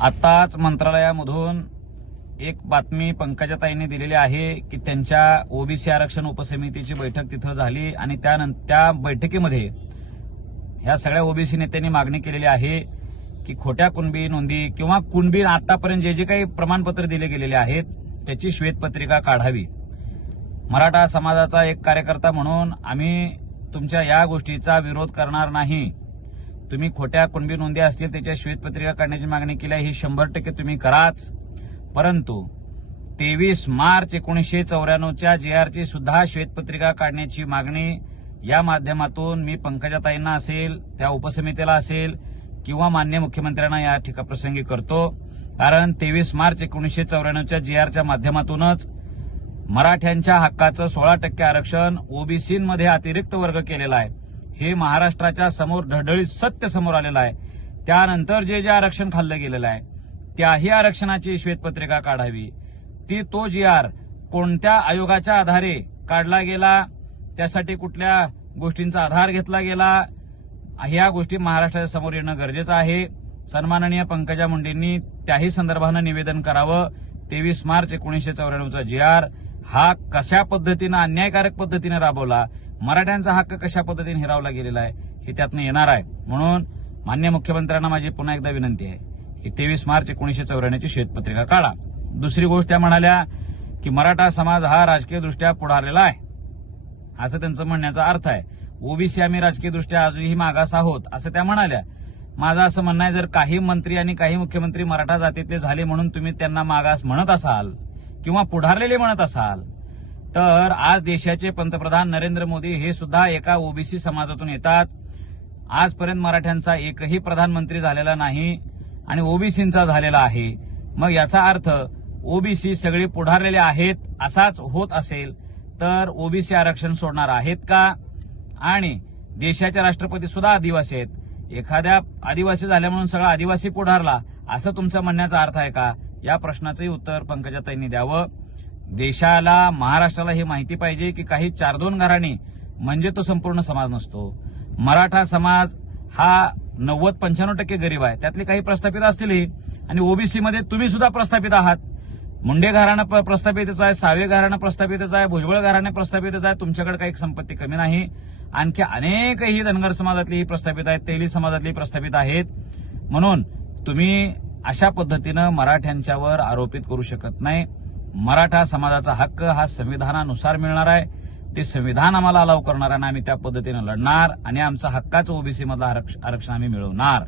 आताच मंत्रालयामधून एक बातमी पंकजाताईंनी दिलेली आहे की त्यांच्या ओबीसी आरक्षण उपसमितीची बैठक तिथं झाली आणि त्या बैठकीमध्ये ह्या सगळ्या ओबीसी नेत्यांनी मागणी केलेली आहे की खोट्या कुणबी नोंदी किंवा कुणबी आतापर्यंत जे काही प्रमाणपत्र दिले गेलेले आहेत त्याची श्वेतपत्रिका काढावी। मराठा समाजाचा एक कार्यकर्ता म्हणून आम्ही तुमच्या या गोष्टीचा विरोध करणार नाही। तुम्ही खोट्या कुणबी नोंदी असतील त्याच्या श्वेतपत्रिका काढण्याची मागणी केली आहे, ही 100% तुम्ही कराच। परंतु 23 मार्च 1994च्या JRची सुद्धा श्वेतपत्रिका काढण्याची मागणी या माध्यमातून मी पंकजाताईंना असेल, त्या उपसमितीला असेल किंवा माननीय मुख्यमंत्र्यांना या प्रसंगी करतो। कारण 23 मार्च 1994च्या JRच्या माध्यमातूनच मराठ्यांच्या हक्काचं 16% आरक्षण ओबीसीमध्ये अतिरिक्त वर्ग केलेला आहे। हे महाराष्ट्राच्या समोर ढळढळीत सत्य समोर आलेलं आहे। त्यानंतर जे आरक्षण खाल्लं गेलेलं आहे त्याही आरक्षणाची श्वेतपत्रिका काढावी। तो JR कोणत्या आयोगाच्या आधारे काढला गेला, त्यासाठी कुठल्या गोष्टींचा आधार घेतला गेला, ह्या गोष्टी महाराष्ट्राच्या समोर येणं गरजेचं आहे। सन्माननीय पंकजा मुंडेंनी त्याही संदर्भानं निवेदन करावं। 23 मार्च 1994चा JR हा कशा पद्धतीनं अन्यायकारक पद्धतीने राबवला, मराठ्यांचा हक्क कशा पद्धतीने हिरावला गेलेला आहे हे त्यातनं येणार आहे। म्हणून माननीय मुख्यमंत्र्यांना माझी पुन्हा एकदा विनंती आहे की 23 मार्च 1994ची श्वेतपत्रिका काढा। दुसरी गोष्ट त्या म्हणाल्या की मराठा समाज हा राजकीयदृष्ट्या पुढारलेला आहे, असं त्यांचं म्हणण्याचा अर्थ आहे। ओबीसी आम्ही राजकीयदृष्ट्या अजूनही मागास आहोत असं त्या म्हणाल्या। माझं असं म्हणणं आहे, जर काही मंत्री आणि काही मुख्यमंत्री मराठा जातीतले झाले म्हणून तुम्ही त्यांना मागास म्हणत असाल किंवा पुढारलेले म्हणत असाल, तर आज देशाचे पंतप्रधान नरेंद्र मोदी हे सुद्धा एका ओबीसी समाजातून येतात। आजपर्यंत मराठ्यांचा एकही प्रधानमंत्री झालेला नाही आणि ओबीसींचा झालेला आहे। मग याचा अर्थ ओबीसी सगळे पुढारलेले आहेत असाच होत असेल तर ओबीसी आरक्षण सोडणार आहेत का? आणि देशाचे राष्ट्रपती सुद्धा आदिवासी आहेत, एखाद्या आदिवासी झाल्या म्हणून सगळा आदिवासी पुढारला असं तुमचा म्हणण्याचा अर्थ आहे का? या प्रश्नाचंही उत्तर पंकजाताईंनी द्यावं। देशाला, महाराष्ट्राला हे माहिती पाहिजे की काही 4-2 घराणी म्हणजे तो संपूर्ण समाज नसतो। मराठा समाज हा 90-95% गरीब आहे, त्यातले काही प्रस्थापित असतीलही आणि ओबीसी मध्ये तुम्ही सुद्धा प्रस्थापित आहात। मुंडे घराणं प्रस्थापितच आहे, सावे घराणं प्रस्थापितच आहे, भुजबळ घराणे प्रस्थापितच आहे। तुमच्याकडे काही संपत्ती कमी नाही। आणखी अनेकही धनगर समाजातलीही प्रस्थापित आहेत, तेली समाजातली प्रस्थापित आहेत। म्हणून तुम्ही अशा पद्धतीनं मराठ्यांच्यावर आरोपित करू शकत नाही। मराठा समाजाचा हक्क हा संविधानानुसार मिळणार आहे, ते संविधान आम्हाला अलाव करणार आहे आणि आम्ही त्या पद्धतीनं लढणार आणि आमचा हक्काचं ओबीसी मधलं आरक्षण आम्ही मिळवणार।